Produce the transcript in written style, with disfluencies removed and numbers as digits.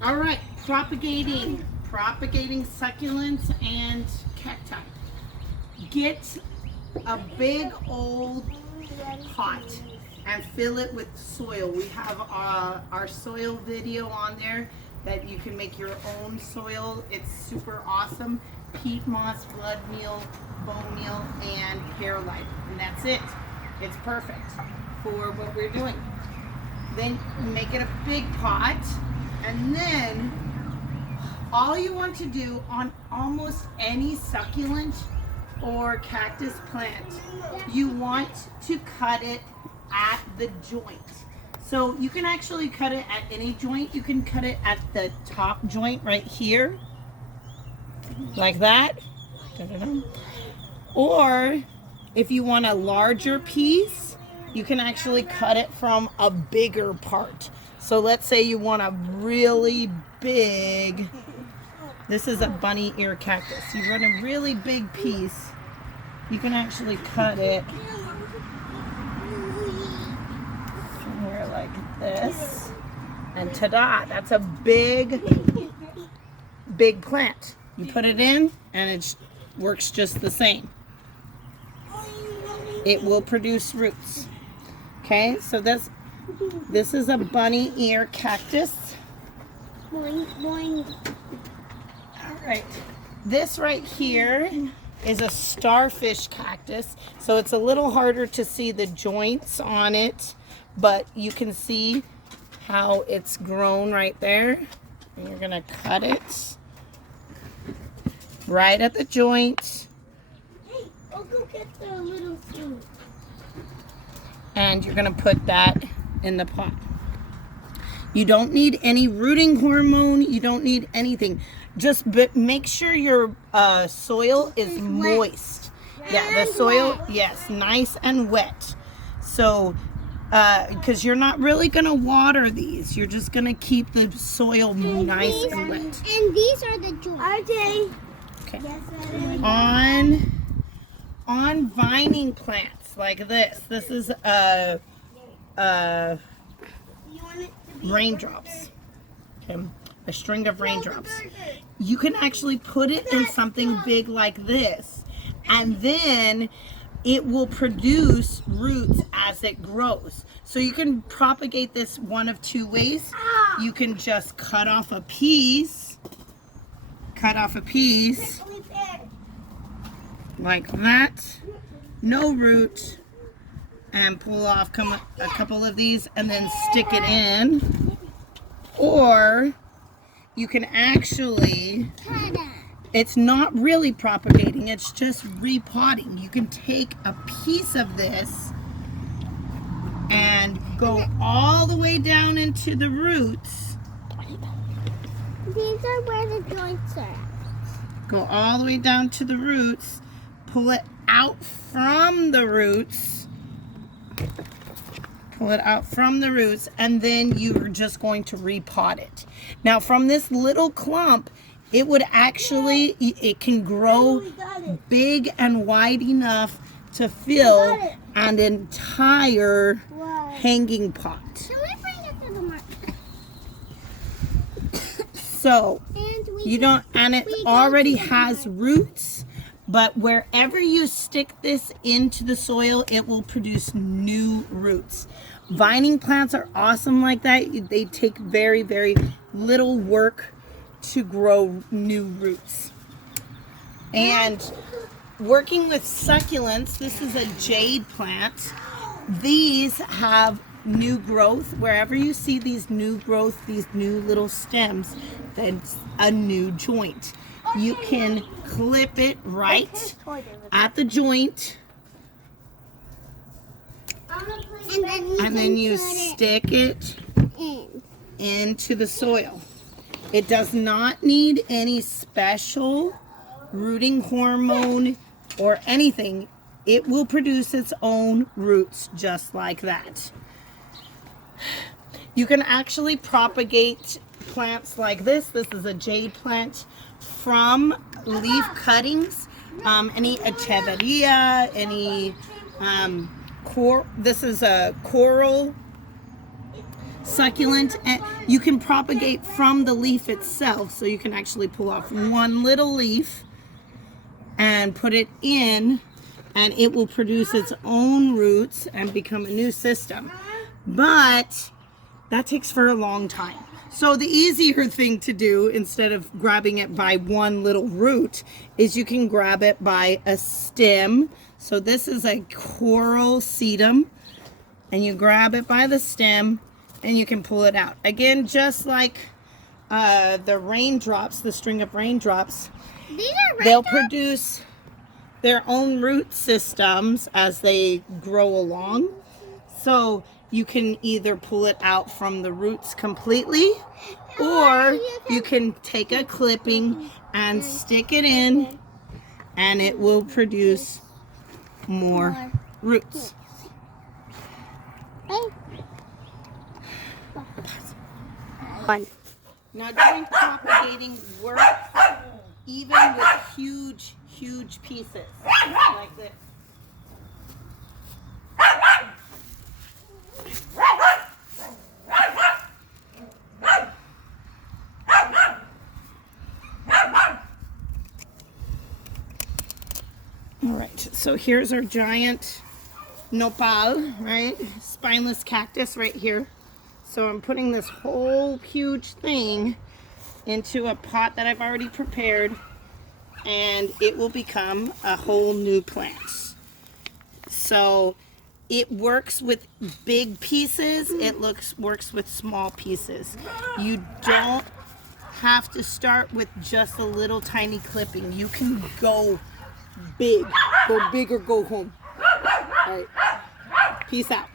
All right, propagating succulents and cacti. Get a big old pot and fill it with soil. We have our soil video on there that you can make your own soil. It's super awesome. Peat moss, blood meal, bone meal, and perlite. And that's it. It's perfect for what we're doing. Then make it a big pot, and then all you want to do on almost any succulent or cactus plant, you want to cut it at the joint. So you can actually cut it at any joint. You can cut it at the top joint right here, like that. Or if you want a larger piece, you can actually cut it from a bigger part. So let's say you want a really big, this is a bunny ear cactus. You want a really big piece, you can actually cut it somewhere like this. And ta-da, that's a big plant. You put it in and it works just the same. It will produce roots. Okay, so this is a bunny ear cactus. Boing, boing. All right, this right here is a starfish cactus. So it's a little harder to see the joints on it, but you can see how it's grown right there. And you're gonna cut it right at the joint. Hey, I'll go get the little fruit. And you're gonna put that in the pot. You don't need any rooting hormone. You don't need anything. Just make sure your soil is moist. Yeah, the soil, yes, nice and wet. So, because you're not really gonna water these. You're just gonna keep the soil nice and wet. And these are the joints. Are they? Okay. Yes, On vining plants like this. This is raindrops. Okay, a string of raindrops. You can actually put it in something big like this, and then it will produce roots as it grows. So you can propagate this one of two ways. You can just cut off a piece like that, no root, and pull off a couple of these and then stick it in. Or you can actually, it's not really propagating, it's just repotting. You can take a piece of this and go all the way down into the roots. These are where the joints are at. Go all the way down to the roots, pull it out from the roots, and then you're just going to repot it. Now from this little clump, it would actually, it can grow big and wide enough to fill an entire hanging pot. Can we bring it to the market? So you don't, and it already has roots, but wherever you stick this into the soil, it will produce new roots. Vining plants are awesome like that. They take very, very little work to grow new roots. And working with succulents, this is a jade plant. These have new growth. Wherever you see these new growth, these new little stems, that's a new joint. You can clip it right at the joint, and then you stick it into the soil. It does not need any special rooting hormone or anything. It will produce its own roots just like that. You can actually propagate plants like this. This is a jade plant from leaf cuttings. Any echeveria, any this is a coral succulent, and you can propagate from the leaf itself, so you can actually pull off one little leaf and put it in, and it will produce its own roots and become a new system. But that takes for a long time. So the easier thing to do, instead of grabbing it by one little root, is you can grab it by a stem. So this is a coral sedum, and you grab it by the stem and you can pull it out. Again, just like the raindrops, the string of raindrops, they'll produce their own root systems as they grow along. So you can either pull it out from the roots completely, or you can take a clipping and stick it in, and it will produce more roots. Now, doing propagating works even with huge pieces like this. All right, so here's our giant nopal, right? Spineless cactus right here. So I'm putting this whole huge thing into a pot that I've already prepared, and it will become a whole new plant. So it works with big pieces, it works with small pieces. You don't have to start with just a little tiny clipping. You can go big or go home. All right, peace out.